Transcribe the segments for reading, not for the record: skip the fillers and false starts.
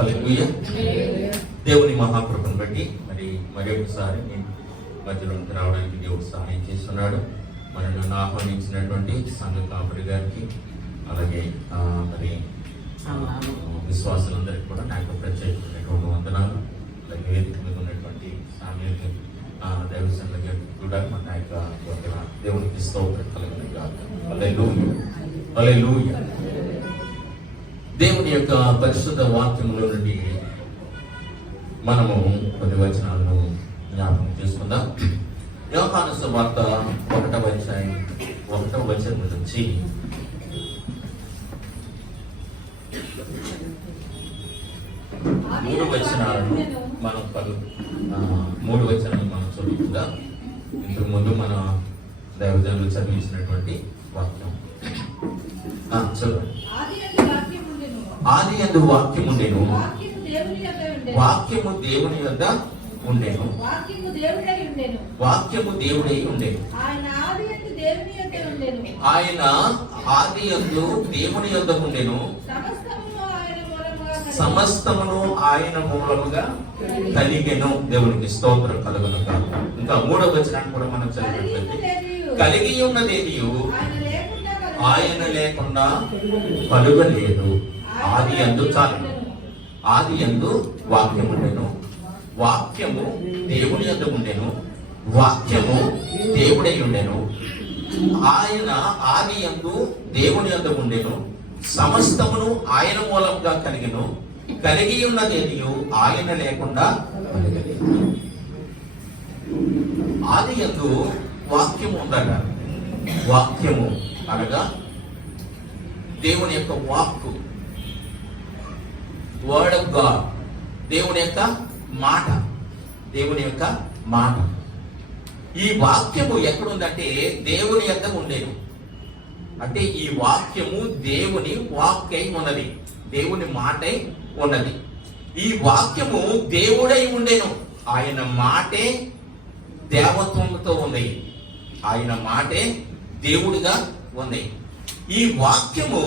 హల్లెలూయా. దేవుని మహాకృపను బట్టి మరి ఒకసారి మధ్యలోకి రావడానికి దేవుడు సహాయం చేస్తున్నాడు. మనల్ని ఆహ్వానించినటువంటి సంఘ కాపరి గారికి, అలాగే మరి విశ్వాసులందరికీ కూడా నాకు ప్రత్యేకమైనటువంటి వందనాలు. అలాగే వేదిక మీద ఉన్నటువంటి సామ్యానికి దైవ సంఘ గారికి కూడా మన యొక్క దేవునికి స్తోత్రం కలుగును గాక. హల్లెలూయా, హల్లెలూయా. దేవుని యొక్క పరిశుద్ధ వాక్యంలో నుండి మనము కొన్ని వచనాలను జ్ఞాపకం చేసుకుందాం. యోహాను సువార్త 1వ అధ్యాయం 1వ వచనం నుంచి 3 వచనాలను మనం 3 వచనాలు మనం చదువుకుందాం. ఇంతకు ముందు మన దైవజనులు చదివించినటువంటి వాక్యం చదవండి. ఆది యందు వాక్యము ఉండెను, వాక్యము దేవుని యొద్ద ఉండెను, వాక్యము దేవుడై ఉండెను. ఆయన ఆది యందు దేవుని యొద్ద ఉండెను, సమస్తమును ఆయన మూలముగా కలిగెను. దేవునికి స్తోత్రం కలుగును గాక. ఇంకా 3వ వచనాన్ని కూడా మనం చదివినట్లయితే, కలిగి ఉన్నదేమియు ఆయన లేకుండా కలుగలేదు. ఆది యందు చాలు, ఆది యందు వాక్యము ఉండెను, వాక్యము దేవుని యొద్ద ఉండెను, వాక్యము దేవుడై ఉండెను. ఆయన ఆది యందు దేవుని యొద్ద ఉండెను, సమస్తమును ఆయన మూలంగా కలిగెను, కలిగి ఉన్నదేదియు ఆయన లేకుండా కలగలేదు. ఆది యందు వాక్యము ఉందట. వాక్యము అనగా దేవుని యొక్క వాక్కు, వర్డ్ ఆఫ్ గాడ్, దేవుని యొక్క మాట, దేవుని యొక్క మాట. ఈ వాక్యము ఎక్కడుందంటే దేవుని యొక్క ఉండేను. అంటే ఈ వాక్యము దేవుని వాక్కై ఉన్నది, దేవుని మాటై ఉన్నది. ఈ వాక్యము దేవుడై ఉండేను. ఆయన మాటే దేవత్వంతో ఉంది, ఆయన మాటే దేవుడిగా ఉంది. ఈ వాక్యము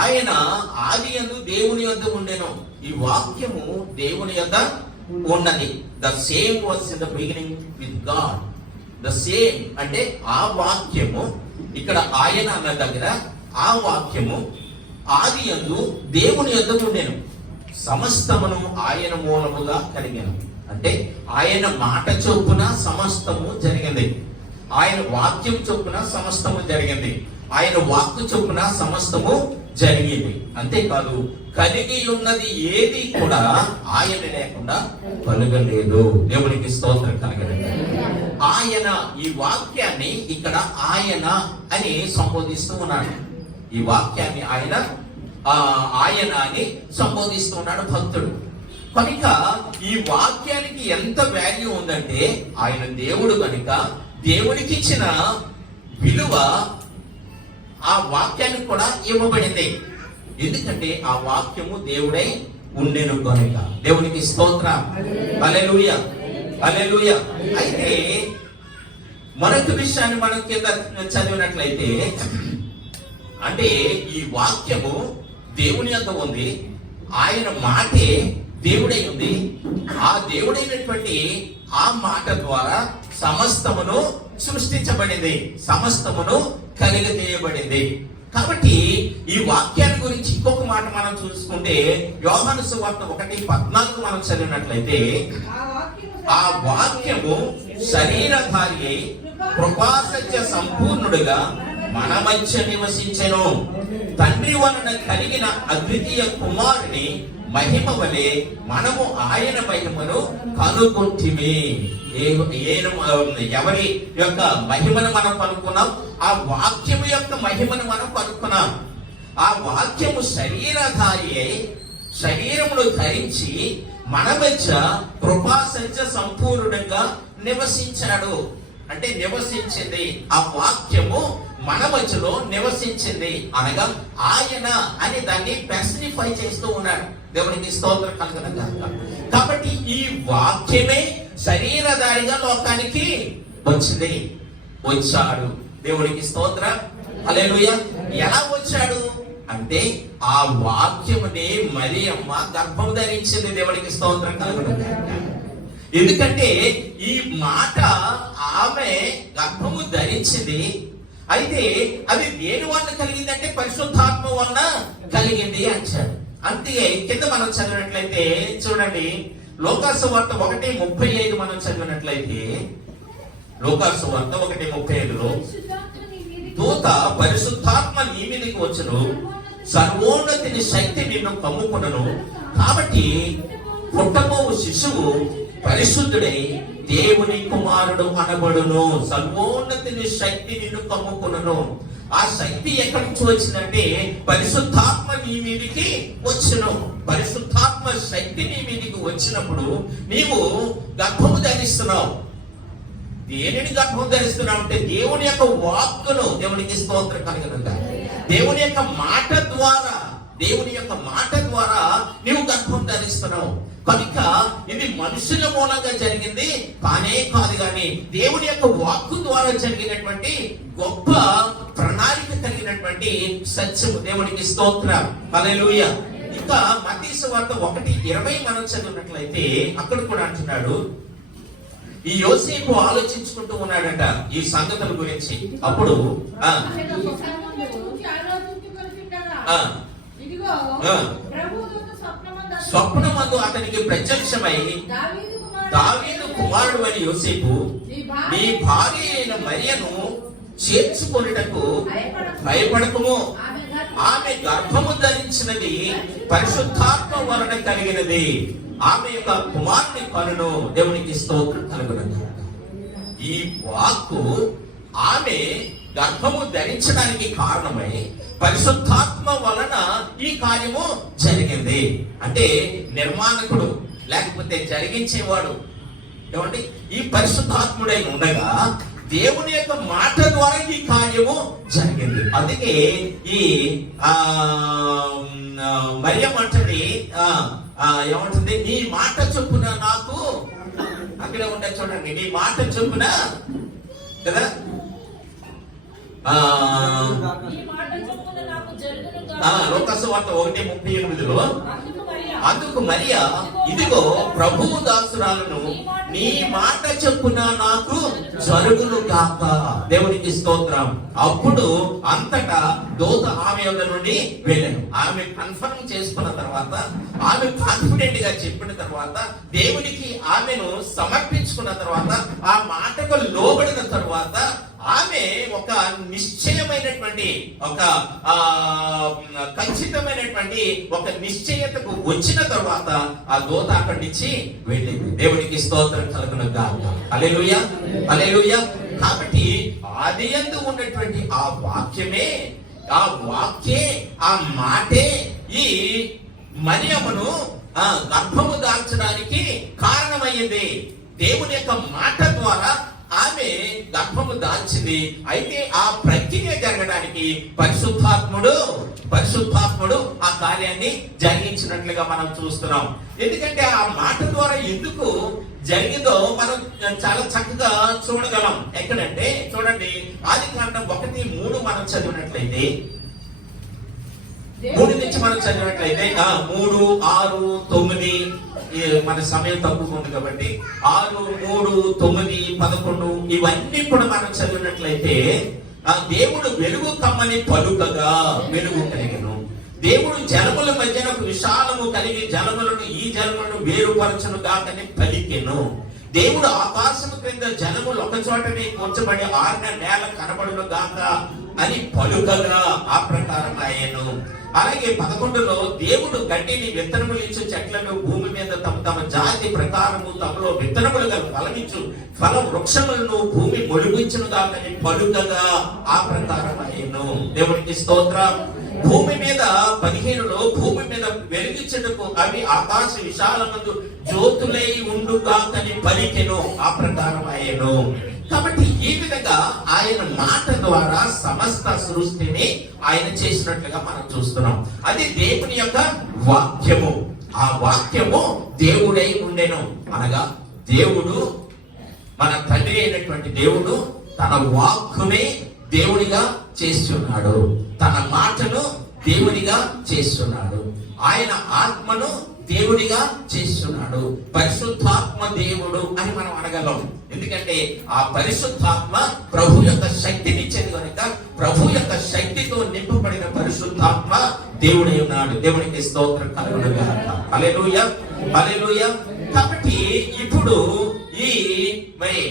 ఆయన ఆది యందు దేవుని యొద్ద ఉండెను. ఈ వాక్యము దేవుని యొద్ద ఉన్నది. The same was in the beginning with God. The same అంటే ఆ వాక్యము, ఇక్కడ ఆయన అన్న దగ్గర ఆ వాక్యము ఆది యందు దేవుని యొద్ద ఉండెను, సమస్తమును ఆయన మూలముగా కలిగెను. అంటే ఆయన మాట చొప్పున సమస్తము జరిగింది, ఆయన వాక్యం చొప్పున సమస్తము జరిగింది, ఆయన వాక్కు చొప్పున సమస్తము జరిగింది. అంతేకాదు, కలిగి ఉన్నది ఏది కూడా ఆయన లేకుండా కలగలేదు. దేవునికి స్తోత్రం కలగలేదు. ఆయన, ఈ వాక్యాన్ని ఇక్కడ ఆయన అని సంబోధిస్తూ ఉన్నాడు. ఈ వాక్యాన్ని ఆయన అని సంబోధిస్తూ ఉన్నాడు భక్తుడు. కనుక ఈ వాక్యానికి ఎంత వాల్యూ ఉందంటే, ఆయన దేవుడు కనుక దేవుడికి ఇచ్చిన విలువ ఆ వాక్యానికి కూడా ఇవ్వబడింది. ఎందుకంటే ఆ వాక్యము దేవుడై ఉండెను కనుక. దేవునికి స్తోత్రం, హల్లెలూయా, హల్లెలూయా. అయితే మరొక విషయాన్ని మనం కింద చదివినట్లయితే, అంటే ఈ వాక్యము దేవుని యొక్క ఉంది, ఆయన మాటే దేవుడై ఉంది. ఆ దేవుడైనటువంటి ఆ మాట ద్వారా సమస్తమును సృష్టించబడింది, సమస్తమును కలిగజేయబడింది. కాబట్టి ఈ వాక్యాన్ని గురించి ఇంకొక మాట మనం చూసుకుంటే, యోహాను సువార్త 1:14 మనం చదివినట్లయితే, ఆ వాక్యము శరీరధారి అయి కృపాసత్య సంపూర్ణుడుగా మన మధ్య నివసించెను. తండ్రి వలన కలిగిన అద్వితీయ కుమారుని మహిమ వలె మనము ఆయన మహిమను కనుగొంటిమి. ఎవరి యొక్క మహిమను మనం కనుక్కున్నాం? ఆ వాక్యము యొక్క మహిమను మనం కనుక్కున్నాం. ఆ వాక్యము శరీరధారి అయి శరీరమును ధరించి మన మధ్య కృపాసత్య సంపూర్ణంగా నివసించాడు. అంటే నివసించింది, ఆ వాక్యము మన మధ్యలో నివసించింది అనగా ఆయన అని దాన్ని స్పెసిఫై చేస్తూ ఉన్నాడు. దేవునికి స్తోత్రం కలుగును. కాబట్టి ఈ వాక్యమే శరీరధారిగా లోకానికి వచ్చాడు. దేవునికి స్తోత్రం, హల్లెలూయా. ఎలా వచ్చాడు అంటే ఆ వాక్యముని మరియమ్మ గర్భం ధరించింది. దేవునికి స్తోత్రం కలుగును. ఎందుకంటే ఈ మాట ఆమె గర్భము ధరించింది. అయితే అది దేని వలన కలిగిందంటే పరిశుద్ధాత్మ వలన కలిగింది అంటారు. అందుకే కింద మనం చదివినట్లయితే చూడండి, లోకాసు వార్త 1:35 మనం చదివినట్లయితే, లోకాసు వార్త 1:35లో దూత పరిశుద్ధాత్మ నీ మీదకి వచ్చును, సర్వోన్నతిని శక్తి నిన్ను కమ్ముకునను, కాబట్టి పుట్టబోవు శిశువు పరిశుద్ధుడై దేవుని కుమారుడు అనబడును. సర్వోన్నతిని శక్తి నిన్ను కమ్ముకునను. ఆ శక్తి ఎక్కడి నుంచి వచ్చిందంటే పరిశుద్ధాత్మ నీ మీదికి వచ్చును. పరిశుద్ధాత్మ శక్తి నీ మీదికి వచ్చినప్పుడు నీవు గర్భము ధరిస్తున్నావు. దేనిని గర్భం ధరిస్తున్నావు అంటే దేవుని యొక్క వాక్కును. దేవునికి స్తోత్రం కలుగునుగా. దేవుని యొక్క మాట ద్వారా, దేవుని యొక్క మాట ద్వారా నీవు గర్భం ధరిస్తున్నావు. కనుక ఇది మనుషుల మూలంగా జరిగింది కానే కాదు, కానీ దేవుని యొక్క వాక్కు ద్వారా జరిగినటువంటి గొప్ప ప్రణాళిక కలిగినటువంటి సత్యము. దేవునికి స్తోత్రం. హల్లెలూయా. ఇంకా మత్తయి సువార్త 1:20 మనం చదివినట్లయితే అక్కడ కూడా అంటున్నాడు, ఈ యోసేపు ఆలోచించుకుంటూ ఉన్నాడట ఈ సంగతుల గురించి. అప్పుడు స్వప్నమందు అతనికి ప్రత్యక్షమై, దావీదు కుమారుడు అని యోసేపు, నీ భార్య అయిన మరియను చేర్చుకొనుటకు భయపడకుము, ఆమె గర్భము ధరించినది పరిశుద్ధాత్మ వలన కలిగినది, ఆమె యొక్క కుమారుని కనును. దేవునికి స్తోత్రం కలుగును. ఈ వాక్కు ఆమె గర్భము ధరించడానికి కారణమై పరిశుద్ధాత్మ వలన ఈ కార్యము జరిగింది. అంటే నిర్మాణకుడు లేకపోతే జరిగించేవాడు ఏమండి ఈ పరిశుద్ధాత్ముడై ఉండగా దేవుని యొక్క మాట ద్వారా ఈ కార్యము జరిగింది. అందుకే ఈ మరియమ్మ అంటది, ఏమంటుంది, నీ మాట చొప్పున నాకు, అక్కడే ఉంటాయి చూడండి, నీ మాట చొప్పున కదా, లోకాసు వార్త 1:38లో, అందుకు మరియా, ఇదిగో ప్రభువు దాసురాలను, నీ మాట చొప్పున నాకు జరుగును గాక. దేవునికి స్తోత్రం. అప్పుడు అంతటా దూత ఆమె యొద్ద నుండి వెళ్ళాను. ఆమె కన్ఫర్మ్ చేసుకున్న తర్వాత, ఆమె కాన్ఫిడెంట్ గా చెప్పిన తర్వాత, దేవునికి ఆమెను సమర్పించుకున్న తర్వాత, ఆ మాటకు లోబడిన తర్వాత ఆమె ఒక నిశ్చయమైనటువంటి, ఒక ఖచ్చితమైనటువంటి ఒక నిశ్చయతకు వచ్చిన తర్వాత ఆ దూత అక్కడి నుంచి వెళ్ళింది. దేవునికి స్తోత్రం కలుగును గాక. హల్లెలూయా, హల్లెలూయా. కాబట్టి ఆదియందు ఉన్నటువంటి ఆ వాక్యమే, ఆ వాక్యే, ఆ మాటే ఈ మరియమ్మను గర్భము దాల్చడానికి కారణమయ్యింది. దేవుని యొక్క మాట ద్వారా ఆమె గర్భము దాల్చింది. అయితే ఆ ప్రక్రియ జరగడానికి పరిశుద్ధాత్ముడు ఆ కార్యాన్ని జరిగించినట్లుగా మనం చూస్తున్నాం. ఎందుకంటే ఆ మాట ద్వారా ఎందుకు జరిగిందో మనం చాలా చక్కగా చూడగలం. ఎక్కడంటే చూడండి, ఆదికాండం 1:3 మనం చదివినట్లయితే, 3 నుంచి మనం చదివినట్లయితే 3, 6, 9, మన సమయం తక్కువ ఉంది కాబట్టి 6, 3, 9, 11 ఇవన్నీ కూడా మనం చదివినట్లయితే, దేవుడు వెలుగు కమ్మని పలుకగా వెలుగు కలిగెను. దేవుడు జలముల మధ్యన విశాలము కలిగి జలములను ఈ జలములను వేరుపరచును గాకని పలికెను. దేవుడు ఆకాశము క్రింద జలములు ఒక చోటనే కూర్చబడి ఆరిన నేల కనబడును గాక అని పలుకగా ఆ ప్రకారం అయ్యను. అలాగే 11లో, దేవుడు గడ్డిని విత్తనములు ఇచ్చు చెట్లను భూమి మీద తమ తమ జాతి ప్రకారము తమలో విత్తనములుగా ఫలమిచ్చు ఫల వృక్షములను భూమి మొలిపించును గాకని పలుకగా ఆ ప్రకారం అయ్యను. దేవునికి స్తోత్రం. భూమి మీద 15లో, భూమి మీద వెలిగించుటకు అవి ఆకాశ విశాలమందు జ్యోతులై ఉండుగాకని పలికెను. ఆ ప్రకారం అయ్యను. కాబట్టి ఈ విధంగా ఆయన మాట ద్వారా సమస్త సృష్టిని ఆయన చేసినట్లుగా మనం చూస్తున్నాం. అది దేవుని యొక్క వాక్యము. ఆ వాక్యము దేవుడై ఉండెను. అనగా దేవుడు, మన తండ్రి అయినటువంటి దేవుడు తన వాక్కునే దేవుడిగా చేస్తున్నాడు. తన మాటను దేవునిగా చేస్తున్నాడు. ఆయన ఆత్మను దేవుడిగా చేస్తున్నాడు. పరిశుద్ధాత్మ దేవుడు అని మనం అనగలం. ఎందుకంటే ఆ పరిశుద్ధాత్మ ప్రభు యొక్క శక్తినిచ్చేది కనుక ప్రభు యొక్క శక్తితో నింపబడిన పరిశుద్ధాత్మ దేవుడై ఉన్నాడు. దేవునికి స్తోత్రం కలుగును గాక. హల్లెలూయా, హల్లెలూయా. కాబట్టి ఇప్పుడు ఈ మరి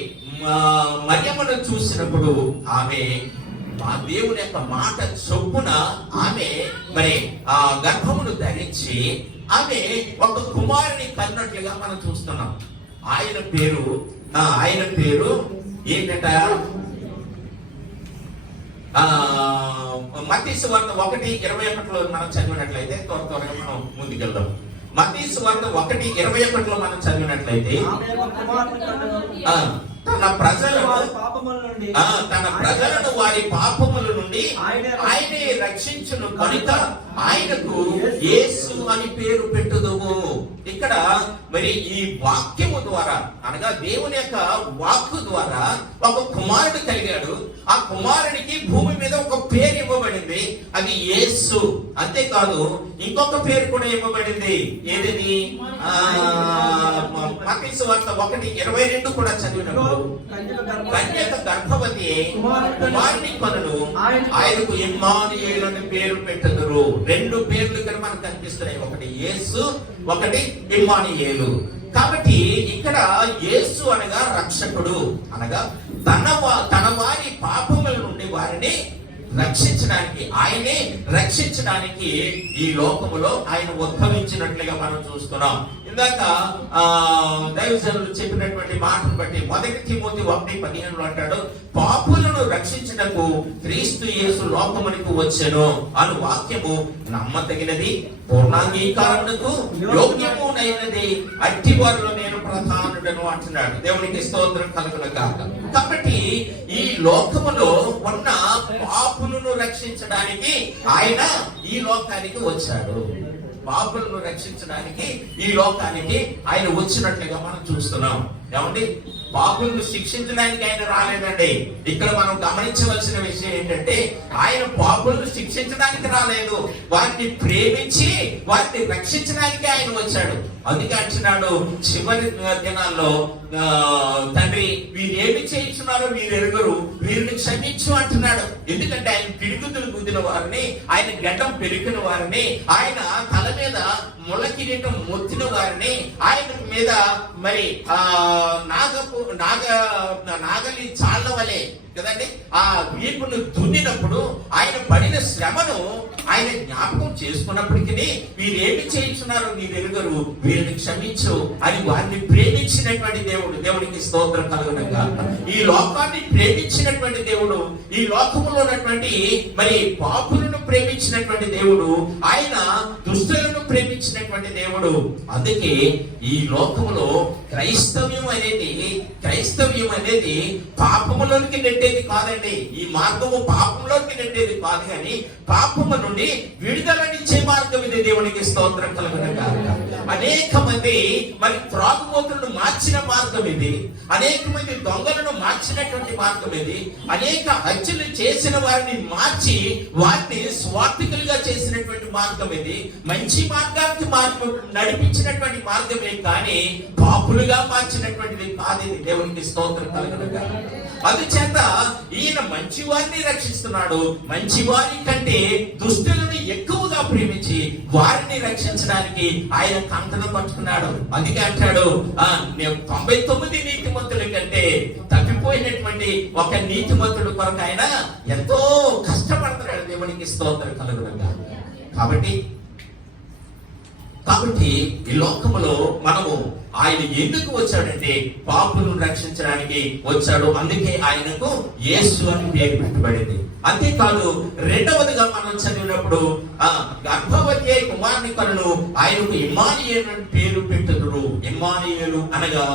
మరియమ్మను చూసినప్పుడు ఆమె ఆ దేవుని యొక్క మాట చొప్పున ఆమె మరి ఆ గర్భమును ధరించి ఆమె ఒక కుమారుని కన్నట్లుగా మనం చూస్తున్నాం. ఆయన పేరు ఏంటంట? మత్తయి సువార్త 1:21 మనం చదివినట్లయితే త్వరగా మనం ముందుకెళ్దాం. మత్తయి సువార్త 1:21 మనం చదివినట్లయితే తన ప్రజలను వారి పాపముల నుండి ఆయనే రక్షించును కనుక ఆయనకు యేసు అని పేరు పెట్టుదువు. ఇక్కడ మరి ఈ వాక్యము ద్వారా అనగా దేవుని యొక్క వాక్కు ద్వారా ఒక కుమారుడు కలిగాడు. ఆ కుమారునికి భూమి మీద ఒక పేరు ఇవ్వబడింది, అది యేసు. అంతేకాదు ఇంకొక పేరు కూడా ఇవ్వబడింది. ఏది? మత్తయి సువార్త 1:22 కూడా చదివినప్పుడు కన్యక గర్భవతి కుమారుని కనును ఆయనకు ఇమ్మానుయేలు అని పేరు పెట్టుదురు. 2 పేర్లు ఇక్కడ మనకు కనిపిస్తున్నాయి, ఒకటి యేసు, ఒకటి ఇమ్మానుయేలు. కాబట్టి ఇక్కడ యేసు అనగా రక్షకుడు, అనగా తన వారి పాపముల నుండి వారిని రక్షించడానికి, ఆయనే రక్షించడానికి ఈ లోకములో ఆయన ఉద్భవించినట్లుగా మనం చూస్తున్నాం. ఇందాక దైవజనులు చెప్పినటువంటి మాటను బట్టి 1 తిమోతి 1:15 అంటాడు, పాపులను రక్షించుటకు క్రీస్తు యేసు లోకమునకు వచ్చెను అను వాక్యము నమ్మదగినది, పూర్ణాంగీకారమునకు యోగ్యమునైనది, అట్టి వారిలో నేను ప్రధానుడను అంటున్నాడు. దేవునికి స్తోత్రం కలుగును గాక. కాబట్టి ఈ లోకములో ఉన్న పాపులను రక్షించడానికి ఆయన ఈ లోకానికి వచ్చాడు. పాపులను రక్షించడానికి ఈ లోకానికి ఆయన వచ్చినట్లుగా మనం చూస్తున్నాం. ఏమండి, పాపులను శిక్షించడానికి ఆయన రాలేదండి. ఇక్కడ మనం గమనించవలసిన విషయం ఏంటంటే ఆయన పాపులను శిక్షించడానికి రాలేదు, వారిని ప్రేమించి వారిని రక్షించడానికి ఆయన వచ్చాడు. అందుకే అంటున్నాడు చివరి దినాల్లో, తండ్రి వీరేమి చేయించున్నారో వీరు ఎరుగరు, వీరిని క్షమించు అంటున్నాడు. ఎందుకంటే ఆయన పిడుగుతులు గుద్దిన వారిని, ఆయన గడ్డం పెరిగిన వారిని, ఆయన తల మీద ముళ్ళ కిరీటం మొత్తిన వారిని, ఆయన మీద మరి నాగలి చాళ్ళ వలె కదండి ఆ వీపును దున్నినప్పుడు ఆయన పడిన శ్రమను ఆయన జ్ఞాపకం చేసుకున్నప్పటికీ వీరేమి చేయించున్నారు మీరు ఎరుగరు, వీరిని క్షమించు అని వారిని ప్రేమించినటువంటి దేవుడు. దేవునికి స్తోత్రం కలుగును గాక. ఈ లోకాన్ని ప్రేమించినటువంటి దేవుడు, ఈ లోకంలో ఉన్నటువంటి మరి పాపులను ప్రేమించినటువంటి దేవుడు, ఆయన దుష్టులను ప్రేమించినటువంటి దేవుడు. అందుకే ఈ లోకంలో క్రైస్తవ్యం అనేది పాపములోనికి నెట్టేది కాదండి. ఈ మార్గము పాపంలోకి నెట్టేది కాదు, కానీ పాపము నుండి విడుదలనిచ్చే మార్గం ఇది. దేవునికి స్తోత్రం కలుగును గాక. అనేక మంది మరి త్రాగుబోతులను మార్చిన మార్గం ఇది, అనేక మంది దొంగలను మార్చినటువంటి మార్గం ఇది, అనేక హత్యలు చేసిన వారిని మార్చి వారిని స్వార్థికులుగా చేసినటువంటి మార్గం ఇది. మంచి మార్గానికి నడిపించినటువంటి మార్గమే కానీ పాపులుగా మార్చినటువంటిది కాదు ఇది. దేవునికి స్తోత్రం కలుగును గాక. అందుచేత ఈయన మంచి వారిని రక్షిస్తున్నాడు, మంచి వారి కంటే దుష్టులను ఎక్కువగా ప్రేమించి వారిని రక్షించడానికి ఆయన కంకణం పట్టుకున్నాడు. అందుకే అంటాడు 99 నీతిమంతుల కంటే తప్పిపోయినటువంటి ఒక నీతిమంతుడు కొరకు ఆయన ఎంతో కష్టపడుతున్నాడు. దేవునికి స్తోత్రం కలుగును గాక. కాబట్టి ఈ లోకములో మనము ఆయన ఎందుకు వచ్చాడంటే పాపులను రక్షించడానికి వచ్చాడు. అందుకే ఆయనకు యేసు అని పేరు పెట్టబడింది. అంతేకాదు రెండవదిగా మనం చదివినప్పుడు గర్భవతి కుమారుని కనును ఆయనకు ఇమ్మానుయేలు అని పేరు పెట్టుదురు. ఇమ్మానుయేలు అనగా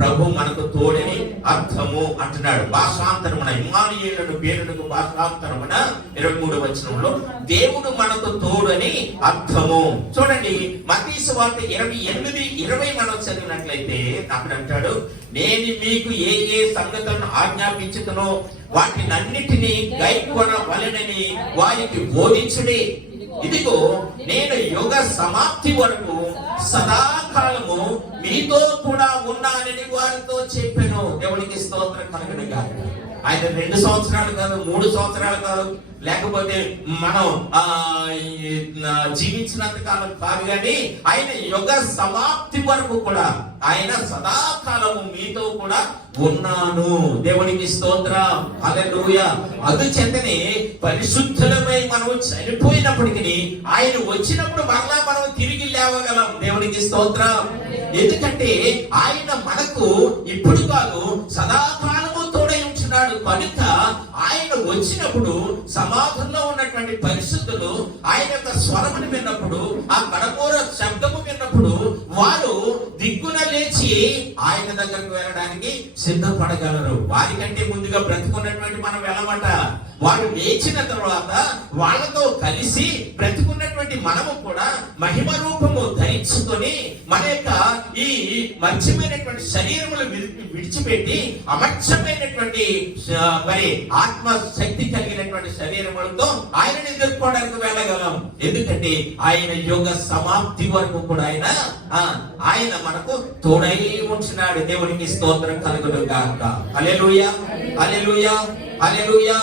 ప్రభు మనకు తోడని అర్థము అంటున్నాడు. భాషాంతరమున ఇమ్మానుయేలు పేరునకు భాషాంతరమున 23వ వచనంలో దేవుడు మనకు తోడని అర్థము. చూడండి మత్తయి సువార్త 28:20 మనం చదివినట్లయితే అక్కడ అంటాడు, నేను మీకు ఏ సంగతులను ఆజ్ఞాపించుతునో వాటినన్నిటినీ గైకొనవలెనని వారికి బోధించుడి. ఇదిగో నేను యుగ సమాప్తి వరకు సదాకాలము మీతో కూడా ఉన్నానని వారితో చెప్పాను. దేవునికి స్తోత్రం కలుగునుగా. ఆయన 2 సంవత్సరాలు కాదు, 3 సంవత్సరాలు కాదు, లేకపోతే మనం జీవించినంత కాలం కాదు, కానీ ఆయన యుగ సమాప్తి వరకు కూడా ఆయన సదాకాలము మీతో కూడా ఉన్నాను. దేవునికి స్తోత్రం, హల్లెలూయా. అందుచేతనే పరిశుద్ధులమై మనం చనిపోయినప్పటికీ ఆయన వచ్చినప్పుడు మరలా మనం తిరిగి లేవగలం. దేవునికి స్తోత్రం. ఎందుకంటే ఆయన మనకు ఇప్పుడు కాదు, సదాకాలము తోడై ఉంటున్నాడు. కనుక ఆయన వచ్చినప్పుడు సమాధుల్లో ఉన్నటువంటి పరిశుద్ధులు ఆయన యొక్క స్వరమును విన్నప్పుడు, ఆ కడపూర శబ్దము విన్నప్పుడు వారు దిగ్గున లేచి ఆయన దగ్గరకు వెళ్ళడానికి సిద్ధపడగలరు. వారికంటే ముందుగా బ్రతుకున్నటువంటి మనం వెళ్ళమాట. వారు లేచిన తర్వాత వాళ్ళతో కలిసి బ్రతుకున్నటువంటి మనము కూడా మహిమ రూపము ధరించుకొని మన యొక్క ఈ మత్స్యమైనటువంటి శరీరములు విడిచిపెట్టి అమర్చమైనటువంటి మరి ఆత్మ శక్తి కలిగినటువంటి శరీరములతో ఆయనను ఎదుర్కోవడానికి వెళ్ళగలం. ఎందుకంటే ఆయన యుగ సమాప్తి వరకు కూడా ఆయన మనకు తోడై ఉంటున్నాడు. దేవునికి స్తోత్రం కలుగును గాక. హల్లెలూయా, హల్లెలూయా, హల్లెలూయా.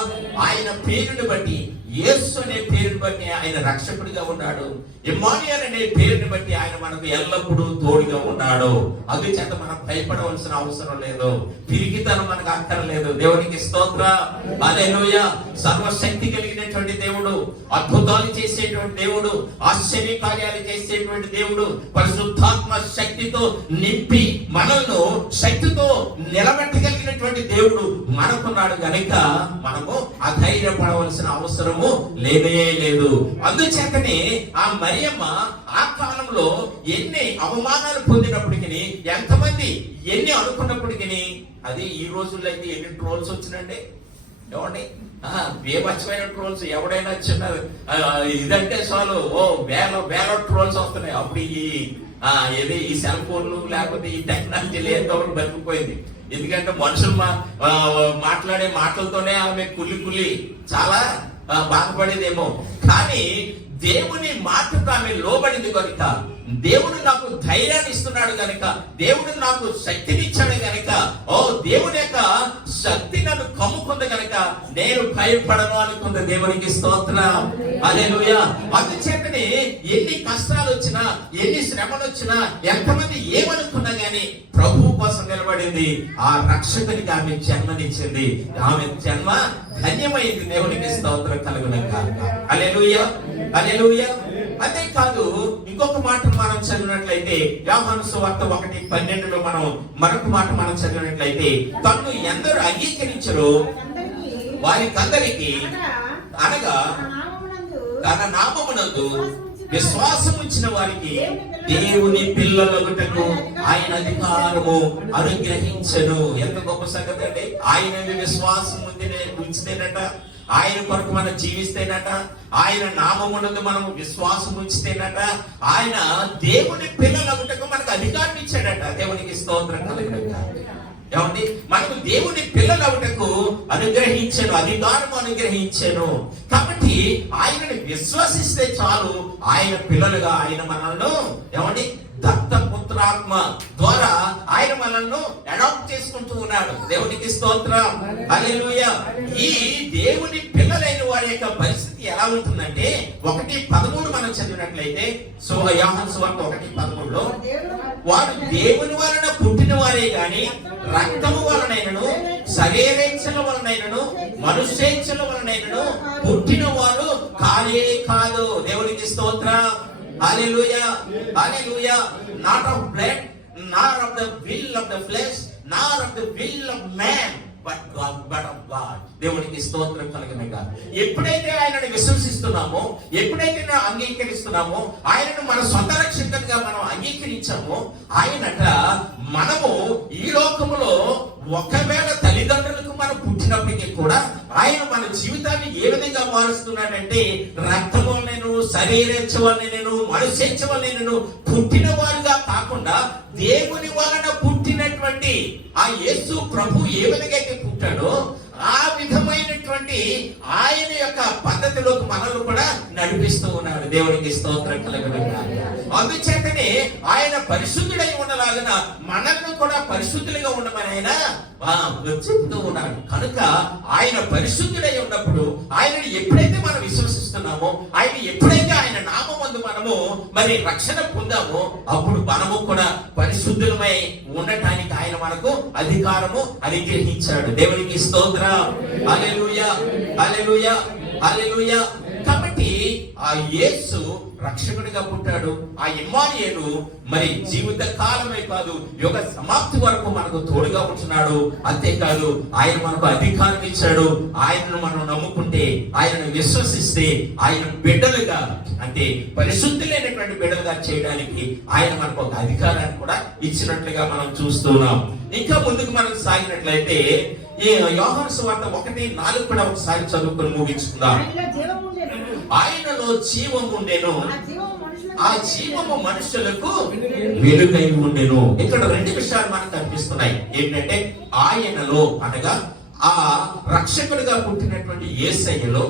ఆయన పేరుని బట్టి, యేసు అనే పేరుని బట్టి ఆయన రక్షకుడిగా ఉన్నాడు. ఇమ్మానుయేల్ అనే పేరుని బట్టి ఆయన మనకు ఎల్లప్పుడూ తోడుగా ఉన్నాడు. అందుచేత మనం భయపడవలసిన అవసరం లేదు, పిరికితనం మనకు అక్కర్లేదు. దేవునికి స్తోత్రం, హల్లెలూయా. సర్వశక్తి కలిగినటువంటి దేవుడు, అద్భుతాలు చేసేటువంటి దేవుడు, ఆశ్చర్య కార్యాలు చేసేటువంటి దేవుడు, పరిశుద్ధాత్మ శక్తితో నింపి మనల్ని శక్తితో నిలబెట్టగలిగినటువంటి దేవుడు మనకున్నాడు. కనుక మనము అధైర్యపడవలసిన అవసరము లేనే లేదు. అందుచేతనే ఆ మరియమ్మ ఆ కాలంలో ఎన్ని అవమానాలు పొందినప్పటికీ, ఎంతమంది ఎన్ని అనుకున్నప్పటికీ, అది ఈ రోజుల్లో అయితే ఎన్ని ట్రోల్స్ వచ్చినండి. ఏమండి, బేమచ్చమైన ట్రోల్స్. ఎవడైనా చిన్న ఇదంటే చాలు వేల ట్రోల్స్ వస్తున్నాయి. అప్పుడు ఈ సెల్ ఫోన్లు లేకపోతే ఈ టెక్నాలజీ లేదో బతికిపోయింది. ఎందుకంటే మనుషులు మాట్లాడే మాటలతోనే ఆమె కులి చాలా బాధపడేదేమో. కానీ దేవుని మాటకు ఆమె లోబడింది కనుక, దేవుడు నాకు ధైర్యాన్ని ఇస్తున్నాడు కనుక, దేవుడు నాకు శక్తిని ఇచ్చాడు కనుక, దేవుని యొక్క శక్తి నన్ను కమ్ముకుంది కనుక నేను భయపడను అనుకుంది. దేవునికి స్తోత్రం, హల్లెలూయా. అందుచేతనే ఎన్ని కష్టాలు వచ్చినా, ఎన్ని శ్రమలు వచ్చినా, ఎంతమంది ఏమనుకున్నా గానీ ప్రభు కోసం నిలబడింది. ఆ రక్షకునికి ఆమె జన్మనిచ్చింది. ఆమె జన్మ ధన్యమైంది. దేవునికి స్తోత్రం కలుగును గాక. హల్లెలూయా, హల్లెలూయా. అదే కాదు, ఇంకొక మాట మనం చదివినట్లయితే యోహాను సువార్త 1:12 మనం మరొక మాట మనం చదివినట్లయితే, తన్ను ఎందరు అంగీకరించరో వారికందరికి, అనగా తన నామమునందు విశ్వాసం ఉంచిన వారికి దేవుని పిల్లలగుటకు ఆయన అధికారము అనుగ్రహించను. ఎంత గొప్ప సంగతి అండి. ఆయన విశ్వాసం ఉంచితేనట, ఆయన కొరకు మనం జీవిస్తేనట, ఆయన నామమునందు మనము విశ్వాసం ఉంచితేనట, ఆయన దేవుని పిల్లలగుటకు మనకు అధికారం ఇచ్చాడట. దేవునికి స్తోత్రం కలుగునుగాక. ఏమండి, మనకు దేవుని పిల్లలవుటకు అనుగ్రహించాను, అధికారం అనుగ్రహించాను. కాబట్టి ఆయనని విశ్వసిస్తే చాలు, ఆయన పిల్లలుగా ఆయన మనల్ని ఏమండి దత్తపుత్రాత్మ ద్వారా ఆయన మనల్ని అడాప్ట్ చేసుకుంటూ ఉన్నాడు. దేవునికి స్తోత్రం, హల్లెలూయా. ఈ దేవుని పిల్లలైన వారి యొక్క పరిస్థితి ఎలా ఉంటుందంటే, 1:13 మనం చదివినట్లయితే, యోహాను సువార్త 1:13లో, వారు దేవుని వలన పుట్టిన వారే గాని రక్తము వలనైనను, శరీరేచ్ఛల వలనైనను, మనుష్యేచ్ఛల వలనైనను పుట్టిన వారు కాలే కాదు. దేవునికి స్తోత్రం, హల్లెలూయా, హల్లెలూయా. Not of blood, nor of the will of the flesh, nor of the will of man, but of God. దేవునికి స్తోత్రం కలుగునుగా. ఎప్పుడైతే ఆయనను విశ్వసిస్తున్నామో, ఎప్పుడైతే అంగీకరిస్తున్నామో, ఆయనను మన సొంత రక్షకునిగా మనం అంగీకరించామో, ఆయనట మనము ఈ లోకములో ఒకవేళ తల్లిదండ్రులకు మనం పుట్టినప్పటికీ కూడా ఆయన మన జీవితాన్ని ఏ విధంగా మారుస్తున్నాడంటే, రక్తం వలనను, శరీరేచ్ఛ వలనను, మనుష్యేచ్ఛ వలనను పుట్టిన వారుగా కాకుండా దేవుని వలన పుట్టినటువంటి పుట్టినటువంటి ఆ యేసు ప్రభు ఏ విధంగా అయితే పుట్టాడో ఆ విధమైనటువంటి ఆయన యొక్క పద్ధతిలోకి మనల్ని కూడా నడిపిస్తూ ఉన్నాడు. దేవునికి స్తోత్రం కలుగును గాక. అందుచేతనే ఆయన పరిశుద్ధుడై ఉండలాగిన మనల్ని కూడా పరిశుద్ధులుగా ఉండమని ఆయన చెప్తూ ఉన్నాడు. కనుక ఆయన పరిశుద్ధుడై ఉన్నప్పుడు ఆయనని ఎప్పుడైతే మనం విశ్వసిస్తున్నామో, ఆయన ఎప్పుడైతే ఆయన నామమందు మనము మరి రక్షణ పొందామో, అప్పుడు మనము కూడా పరిశుద్ధులమై ఉండటానికి ఆయన మనకు అధికారము అనుగ్రహించాడు. దేవునికి స్తోత్రం. హల్లెలూయా, హల్లెలూయా, హల్లెలూయా. కాబట్టి ఆ యేసు రక్షకుడిగా పుట్టాడు. ఆ ఇమ్మానుయేలు మరి జీవిత కాలమే కాదు, యుగ సమాప్తి వరకు మనకు తోడుగా ఉంటున్నాడు. అంతేకాదు ఆయన మనకు అధికారం ఇచ్చాడు. ఆయనను మనం నమ్ముకుంటే, ఆయనను విశ్వసిస్తే, ఆయన బిడ్డలుగా అంటే పరిశుద్ధులైనటువంటి బిడ్డలుగా చేయడానికి ఆయన మనకు ఒక అధికారాన్ని కూడా ఇచ్చినట్లుగా మనం చూస్తున్నాం. ఇంకా ముందుకు మనం సాగినట్లయితే ఈ యోహాను సువార్త 1:4 కూడా ఒకసారి చదువుకొని ముగించుకుందాం. ఆయనలో జీవం ఉండెను, ఆ జీవము మనుషులకు వెలుగై ఉండెను. ఇక్కడ 2 విషయాలు మనకు కనిపిస్తున్నాయి. ఏంటంటే ఆయనలో అనగా ఆ రక్షకుడిగా పుట్టినటువంటి యేసయ్యలో,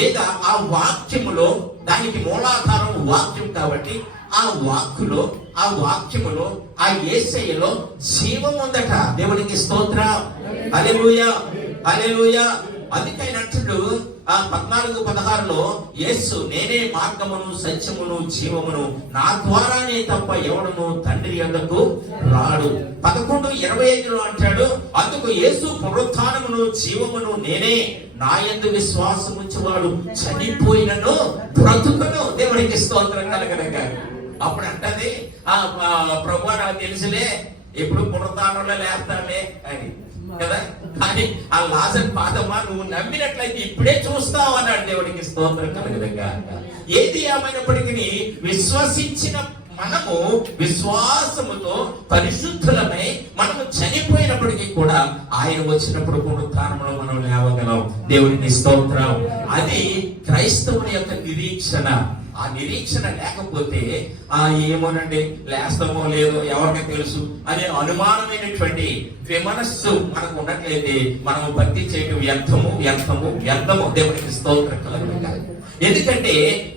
లేదా ఆ వాక్యములో, దానికి మూలాధారం వాక్యం కాబట్టి ఆ వాక్కులో, ఆ వాక్యములో, ఆ యేసయ్యలో జీవం ఉందట. దేవునికి స్తోత్రం. హల్లెలూయా, హల్లెలూయా. అందుకైన అంటుడు ఆ 14:16 యేసు నేనే మార్గమును సత్యమును జీవమును, నా ద్వారానే తప్ప ఎవడును తండ్రి యొద్దకు రాడు. 11:25 అంటాడు, అందుకు యేసు పునరుత్థానమును జీవమును నేనే, నా యందు విశ్వాసం ఉంచువాడు చనిపోయినను బ్రతుకును. దేవునికి స్తోత్రం కలగనక. అప్పుడు అంటది ప్రభు నాకు తెలుసులే, ఎప్పుడు పునరుత్థానంలో లేస్తాలే అని కదా. కానీ ఆ లాజరు పాదమా నువ్వు నమ్మినట్లయితే ఇప్పుడే చూస్తావు అన్నాడు. దేవుడికి స్తోత్రం కలుగునుగా. ఏది ఏమైనప్పటికీ విశ్వసించిన మనము విశ్వాసముతో పరిశుద్ధులమై మనము చనిపోయినప్పటికీ కూడా ఆయన వచ్చినప్పుడు పునరుత్థానంలో మనం లేవగలం. దేవుడికి స్తోత్రం. అది క్రైస్తవుని యొక్క నిరీక్షణ. ఆ నిరీక్షణ లేకపోతే ఏమోనండి లేస్తామో లేదో ఎవరికి తెలుసు అనే అనుమానమైనటువంటి మనస్సు మనకు ఉన్నట్లయితే మనము భక్తి చేయడం వ్యర్థము, వ్యర్థము, వ్యర్థము. దేవుడికి స్తోత్రం కలుగునుగా. ఎందుకంటే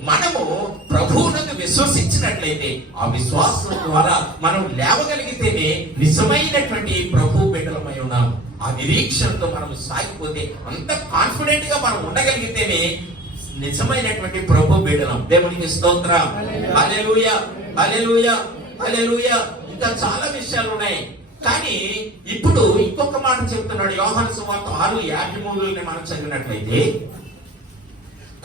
మనము ప్రభువునందు విశ్వసించినట్లయితే ఆ విశ్వాసం ద్వారా మనం లేవగలిగితేనే నిజమైనటువంటి ప్రభు బిడ్డలమై ఉన్నాం. ఆ నిరీక్షణతో మనం సాగిపోతే, అంత కాన్ఫిడెంట్ గా మనం ఉండగలిగితేనే నిజమైనటువంటి ప్రభు బిడ్డలం. దేవునికి స్తోత్రం. హల్లెలూయా, హల్లెలూయా, హల్లెలూయా. ఇంకా చాలా విషయాలు ఉన్నాయి. కానీ ఇప్పుడు ఇంకొక మాట చెప్తున్నాడు. యోహాను సువార్త 6:53 మనం చదివినట్లయితే,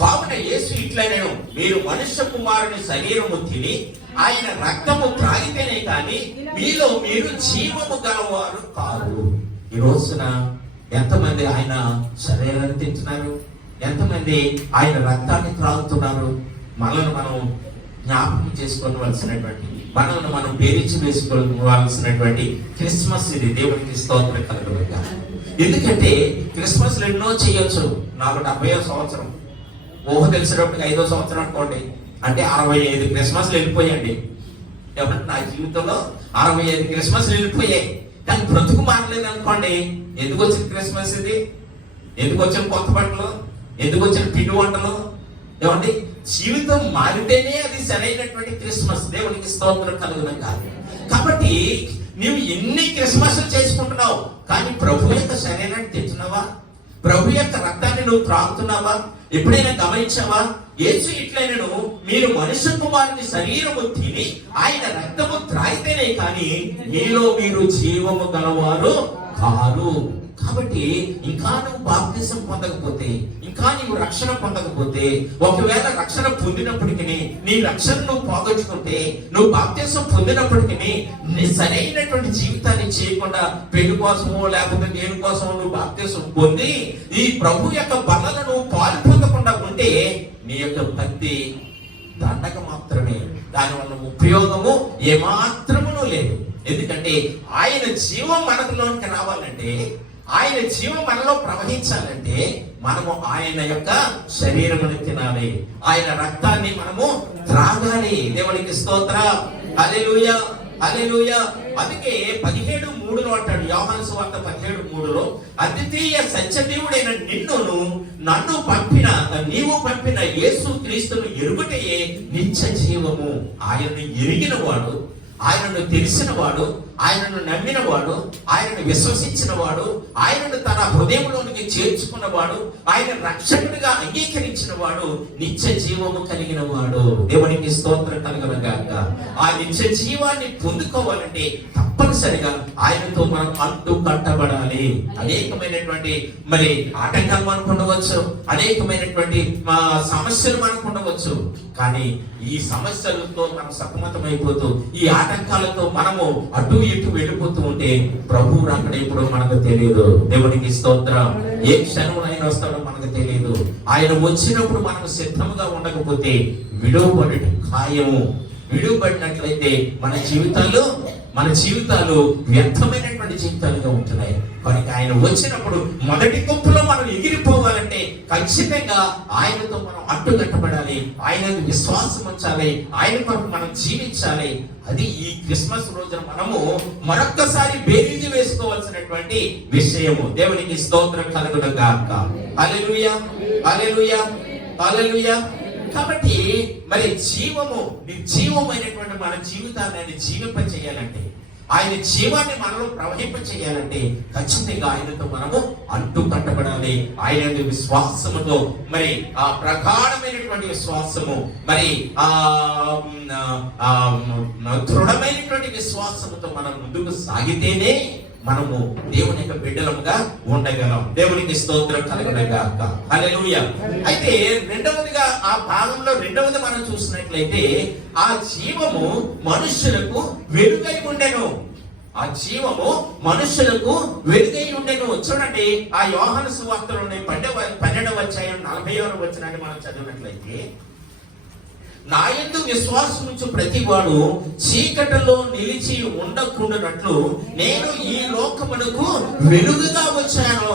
కావున యేసు ఇట్లనేను, మీరు మనుష్య కుమారుని శరీరము తిని ఆయన రక్తము త్రాగితేనే కానీ మీలో మీరు జీవము గలవారు కాదు. ఈ రోజున ఎంతమంది ఆయన శరీరాన్ని తింటున్నారు, ఎంతమంది ఆయన రక్తాన్ని త్రాగుతున్నారు? మనల్ని మనం జ్ఞాపకం చేసుకోవలసినటువంటి, మనల్ని మనం బేరించి వేసుకోవాల్సినటువంటి క్రిస్మస్ ఇది. దేవుడికి స్తోత్రం కలుగునుగా. ఎందుకంటే క్రిస్మస్ ఎన్నో చేయొచ్చు. నాకు 70వ సంవత్సరం, ఊహ తెలిసినప్పటికి 5వ సంవత్సరం అనుకోండి, అంటే 65 క్రిస్మస్లు వెళ్ళిపోయాయండి. కాబట్టి నా జీవితంలో 65 క్రిస్మస్లు వెళ్ళిపోయాయి. కానీ బ్రతుకు మారలేదు అనుకోండి. ఎందుకు వచ్చిన క్రిస్మస్ ఇది? ఎందుకు వచ్చిన కొత్త బట్టలు? ఎందుకు వచ్చిన పిండి వంటలు? ఏమండి, జీవితం మారితేనే అది సరైనటువంటి క్రిస్మస్. దేవునికి స్తోత్రం కలుగునుగా. కాబట్టి నీవు ఎన్ని క్రిస్మస్లు చేసుకుంటున్నావు, కానీ ప్రభు యొక్క శరీరాన్ని తెచ్చున్నావా? ప్రభు యొక్క రక్తాన్ని నువ్వు త్రాగుతున్నావా? ఎప్పుడైనా గమనించావా? యేసు ఇట్లైనను, మీరు మనుష్య కుమారుని శరీరము తిని ఆయన రక్తము త్రాగితేనే కానీ మీలో మీరు జీవము గలవారు కారు. కాబట్టి ఇంకా నువ్వు బాప్తిసం పొందకపోతే, ఇంకా నీవు రక్షణ పొందకపోతే, ఒకవేళ రక్షణ పొందినప్పటికీ నీ రక్షణ నువ్వు పోగొట్టుకుంటే, నువ్వు బాప్తిసం పొందినప్పటికీ నీ సరైనటువంటి జీవితాన్ని చేయకుండా పెళ్లి కోసమో లేకపోతే దేని కోసమో నువ్వు బాప్తిసం పొంది ఈ ప్రభు యొక్క బలను నువ్వు పాలు పొందకుండా ఉంటే నీ యొక్క భక్తి దండక మాత్రమే. దానివల్ల ఉపయోగము ఏమాత్రమును లేదు. ఎందుకంటే ఆయన జీవం మనలోనికి రావాలంటే, ఆయన జీవం మనలో ప్రవహించాలంటే మనము ఆయన యొక్క శరీరమును తినాలి, ఆయన రక్తాన్ని మనము త్రాగాలి. దేవునికి స్తోత్రం. హల్లెలూయా, హల్లెలూయా. అందుకే 17:3 అంటాడు, యోహాను సువార్త 17:3, అద్వితీయ సత్యదేవుడైన నిన్నును నన్ను పంపిన నీవు పంపిన యేసు క్రీస్తును ఎరుగుటయే నిత్య జీవము. ఆయనను ఎరిగిన వాడు, ఆయనను తెలిసిన వాడు, ఆయనను నమ్మిన వాడు, ఆయనను విశ్వసించిన వాడు, ఆయనను తన హృదయంలోనికి చేర్చుకున్నవాడు, ఆయన రక్షకుడిగా అంగీకరించిన వాడు నిత్య జీవము కలిగిన వాడు. దేవునికి స్తోత్రం కలుగునుగాక. ఆ నిత్య జీవాన్ని పొందుకోవాలంటే తప్పనిసరిగా ఆయనతో మనం అంటూ కట్టబడాలి. అనేకమైనటువంటి మరి ఆటంకాలు మనకు ఉండవచ్చు, అనేకమైనటువంటి సమస్యలు మనకు ఉండవచ్చు. కానీ ఈ సమస్యలతో మనం సతమతమైపోతూ, ఈ ఆటంకాలతో మనము అటు ఇటు వెళ్ళిపోతూ ఉంటే ప్రభు రాకడ ఎప్పుడో మనకు తెలియదు. దేవునికి స్తోత్రం. ఏ క్షణం ఆయన వస్తాడో మనకు తెలియదు. ఆయన వచ్చినప్పుడు మనం సిద్ధంగా ఉండకపోతే విడువబడటం ఖాయము. విడువబడినట్లయితే మన జీవితాలు వ్యర్థమైనటువంటి జీవితాలుగా ఉంటున్నాయి. కనుక ఆయన వచ్చినప్పుడు మొదటి గుంపులో మనం ఎగిరిపోవాలంటే ఖచ్చితంగా ఆయనతో మనం అడ్డుకట్టబడాలి, ఆయన విశ్వాసం ఉంచాలి, ఆయన కొరకు మనం జీవించాలి. అది ఈ క్రిస్మస్ రోజున మనము మరొక్కసారి బేరీజు వేసుకోవాల్సినటువంటి విషయము. దేవునికి స్తోత్రం కలుగునుగాక. హల్లెలూయా, హల్లెలూయా, హల్లెలూయా. కాబట్టి మరి నిర్జీవమైనటువంటి మన జీవితాన్ని ఆయన జీవింప చేయాలంటే, ఆయన జీవాన్ని మనలో ప్రవహింప చేయాలంటే ఖచ్చితంగా ఆయనతో మనము అంటూ కట్టబడాలి. ఆయన విశ్వాసముతో, మరి ఆ ప్రగాఢమైనటువంటి విశ్వాసము, మరి దృఢమైనటువంటి విశ్వాసముతో మనం ముందుకు సాగితేనే మనము దేవుని యొక్క బిడ్డలముగా ఉండగలం. దేవునికి స్తోత్రం కలుగునుగాక. హల్లెలూయా. అయితే రెండవదిగా ఆ భాగంలో రెండవది మనం చూసినట్లయితే ఆ జీవము మనుషులకు వెలుగై ఉండెను. ఆ జీవము మనుషులకు వెలుగై ఉండెను. చూడండి, ఆ యోహాను సువార్తలోని 12వ అధ్యాయం 40వ వచనాన్ని మనం చదివినట్లయితే, నా యందు విశ్వాసం ఉంచు ప్రతి వాడు చీకటిలో నిలిచి ఉండకుండానట్లు నేను ఈ లోకమునకు వెలుగుగా వచ్చాను.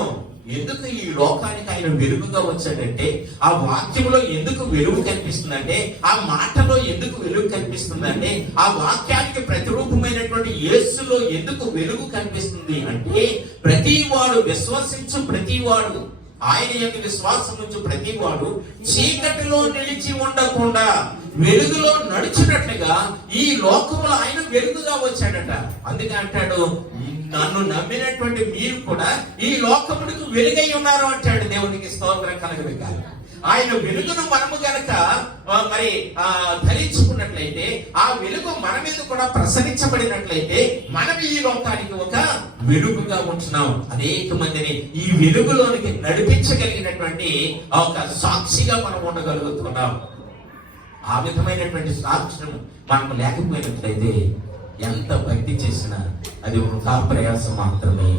ఎందుకు ఈ లోకానికి ఆయన వెలుగుగా వచ్చాడంటే, ఆ వాక్యంలో ఎందుకు వెలుగు కనిపిస్తుందంటే, ఆ మాటలో ఎందుకు వెలుగు కనిపిస్తుందంటే, ఆ వాక్యానికి ప్రతిరూపమైనటువంటి యేసులో ఎందుకు వెలుగు కనిపిస్తుంది అంటే, ప్రతివాడు విశ్వసించు ప్రతివాడు, ఆయన యొక్క విశ్వాసం నుంచి ప్రతివాడు చీకటిలో నిలిచి ఉండకుండా వెలుగులో నడిచినట్లుగా ఈ లోకములో ఆయన వెలుగుగా వచ్చాడట. అందుకే అంటాడు, నన్ను నమ్మినటువంటి మీరు కూడా ఈ లోకములకు వెలుగై ఉన్నారు అంటాడు. దేవునికి స్తోత్రం కలుగునుగాక. ఆయన వెలుగును మనము గనక మరి ధరించుకున్నట్లయితే, ఆ వెలుగు మన మీద కూడా ప్రసరించబడినట్లయితే మనం ఈ లోకానికి ఒక వెలుగుగా ఉంటున్నాం. అనేక మందిని ఈ వెలుగులోనికి నడిపించగలిగినటువంటి ఒక సాక్షిగా మనం ఉండగలుగుతున్నాం. ఆ విధమైనటువంటి సాక్ష్యం మనకు లేకపోయినట్లయితే ఎంత భక్తి చేసినా అది వృథా ప్రయాసం మాత్రమే.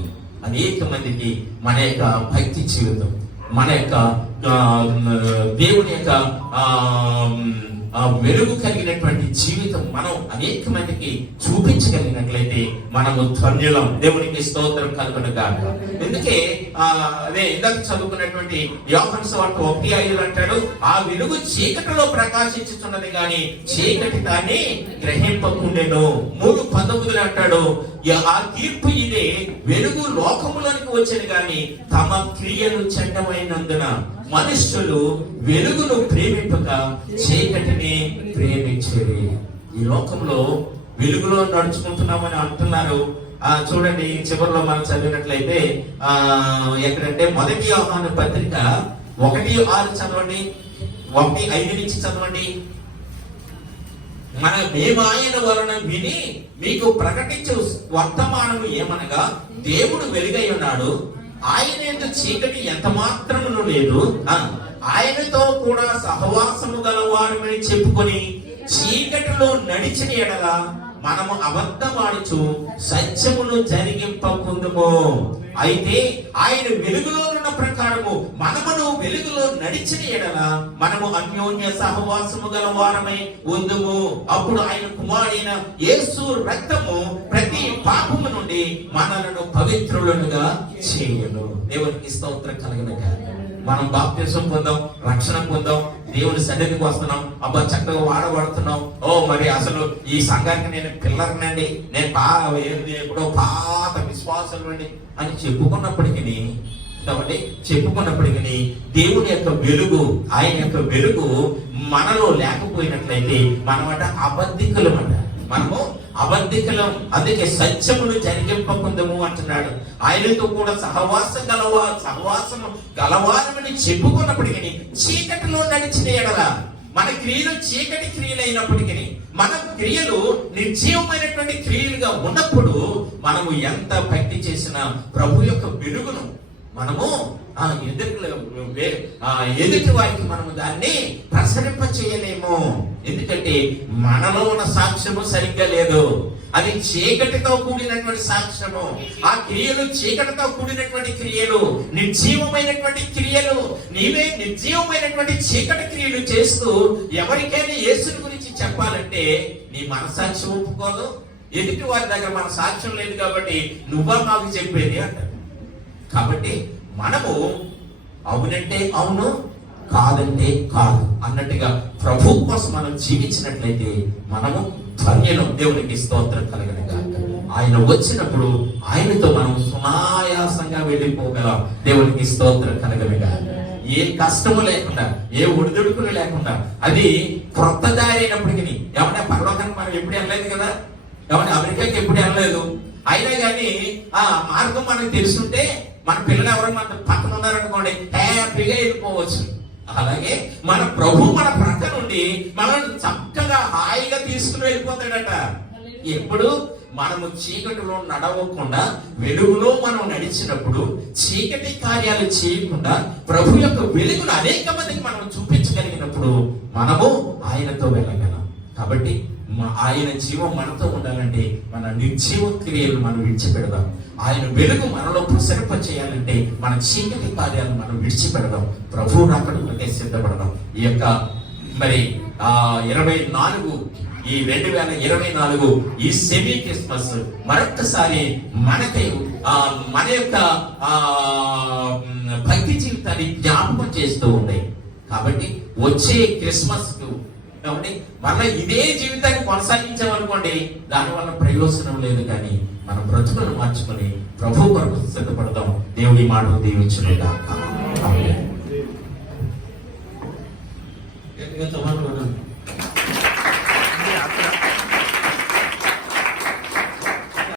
అనేక మందికి మన యొక్క భక్తి జీవితం, మన యొక్క దేవుని యొక్క వెలుగు కలిగినటువంటి జీవితం మనం అనేక మందికి చూపించగలిగినట్లయితే మనము ధన్యులం. దేవునికి స్తోత్రం కలుగునుగాక. ఎందుకే అదే ఇందాక చదువుకున్నటువంటి యోహాను సువార్త 1:5 అంటాడు, ఆ వెలుగు చీకటిలో ప్రకాశించుతున్నది కానీ చీకటి దాన్ని గ్రహింపకుండెను. 3:19 అంటాడు, ఆ తీర్పు ఇదే, వెలుగు లోకములోనికి వచ్చేది కానీ తమ క్రియలు చెడ్డమైనందున మనుష్యులు వెలుగును ప్రేమింపక చీకటిని ప్రేమించేది. ఈ లోకంలో వెలుగులో నడుచుకుంటున్నామని అంటున్నారు. చూడండి, చివరిలో మనం చదివినట్లయితే ఎక్కడంటే 1 యోహాను పత్రిక 1:6 చదవండి, 1:5 నుంచి చదవండి. మేము ఆయన వలన విని మీకు ప్రకటించు వర్తమానము ఏమనగా, దేవుడు వెలుగై ఉన్నాడు, ఆయన యందు చీకటి ఎంత మాత్రమును లేదు, ఆయనతో కూడా సహవాసము గలవారమని చెప్పుకొని చీకటిలో నడిచిన ఎడల మనము అబద్ధమాడుచు సత్యమును జరిగింపకుందుము. అయితే ఆయన వెలుగులో ఉన్న ప్రకారము మనమును వెలుగులో నడిచిన ఎడల మనము అన్యోన్య సహవాసము గల వారమై ఉందుము. అప్పుడు ఆయన కుమారుడైన యేసు రక్తము ప్రతి పాపము నుండి మనలను పవిత్రులుగా చేయును. దేవునికి స్తోత్రం కలుగునుగాక. మనం బాప్తిసం పొందాం, రక్షణ పొందాం, దేవుని సన్నిధికి వస్తున్నాం, అబ్బా చక్కగా వాడబడుతున్నాం. ఓ మరి అసలు ఈ సంఘానికి నేను పిల్లర్నండి, నేను ఎప్పుడో పాత విశ్వాసం అండి అని చెప్పుకున్నప్పటికీ దేవుని యొక్క వెలుగు, ఆయన యొక్క వెలుగు మనలో లేకపోయినట్లయితే మనమట అబద్ధికులమట. మనము అబద్ధికులం. అందుకే సత్యమును జరిగింపకుందము అంటున్నాడు. ఆయనతో కూడా సహవాసము గలవారమని చెప్పుకున్నప్పటికీ చీకటిలో నడిచిన ఎడల మన క్రియలు చీకటి క్రియలైనప్పటికీ మన క్రియలు నిర్జీవమైనటువంటి క్రియలుగా ఉన్నప్పుడు మనము ఎంత భక్తి చేసినా ప్రభు యొక్క వెలుగును మనము ఎదుటి వారికి మనము దాన్ని ప్రసరింప చేయలేము. ఎందుకంటే మనలో ఉన్న సాక్ష్యము సరిగ్గా లేదు. అది చీకటితో కూడినటువంటి సాక్ష్యము. ఆ క్రియలు చీకటితో కూడినటువంటి క్రియలు, నిర్జీవమైనటువంటి క్రియలు. నీవే నిర్జీవమైనటువంటి చీకటి క్రియలు చేస్తూ ఎవరికైనా యేసుని గురించి చెప్పాలంటే నీ మనసాక్ష్యం ఒప్పుకోదు. ఎదుటి వారి దగ్గర మన సాక్ష్యం లేదు కాబట్టి నువ్వా మాకు చెప్పేది అంటారు. కాబట్టి మనము అవునంటే అవును, కాదంటే కాదు అన్నట్టుగా ప్రభు కోసం మనం జీవించినట్లయితే మనము ధన్యులం. దేవునికి స్తోత్రం కలగనగా ఆయన వచ్చినప్పుడు ఆయనతో మనం సునాయాసంగా వెళ్ళిపోగలం. దేవునికి స్తోత్రం కలగనగా ఏ కష్టము లేకుండా, ఏ ఒడిదుడుకులు లేకుండా, అది క్రొత్త దారి అయినప్పటికీ. ఏమన్నా పర్వతానికి మనం ఎప్పుడు వెళ్ళలేదు కదా, ఏమన్నా అమెరికాకి ఎప్పుడు వెళ్ళలేదు. అయినా కానీ ఆ మార్గం మనకు తెలుసుంటే మన పిల్లలు ఎవరైనా మన పక్కన ఉన్నారనుకోండి హ్యాపీగా వెళ్ళిపోవచ్చు. అలాగే మన ప్రభు మన ప్రక్క నుండి మనల్ని చక్కగా హాయిగా తీసుకుని వెళ్ళిపోతాడట. ఎప్పుడు మనము చీకటిలో నడవకుండా వెలుగులో మనం నడిచినప్పుడు, చీకటి కార్యాలు చేయకుండా ప్రభు యొక్క వెలుగును అనేక మందికి మనం చూపించగలిగినప్పుడు మనము ఆయనతో వెళ్ళగలం. కాబట్టి ఆయన జీవం మనతో ఉండాలంటే మన నిర్జీవ క్రియలు మనం విడిచిపెడదాం. ఆయన వెలుగు మనలో ప్రసరింప చేయాలంటే మన చీకటి కార్యాలను మనం విడిచిపెడదాం. ప్రభువు రాకడకే సిద్ధపడదాం. ఈ యొక్క మరి 2024 ఈ సెమీ క్రిస్మస్ మరొక్కసారి మనకి మన యొక్క భక్తి జీవితాన్ని జ్ఞాపకం చేస్తూ ఉన్నాయి. కాబట్టి వచ్చే క్రిస్మస్ కాబట్టి మళ్ళీ ఇదే జీవితాన్ని కొనసాగించామనుకోండి, దానివల్ల ప్రయోజనం లేదు. కానీ మన బ్రతుకులను మార్చుకొని ప్రభు కొరకు సిద్ధపడదాం. దేవుడి మాటలు దీవించుగాక.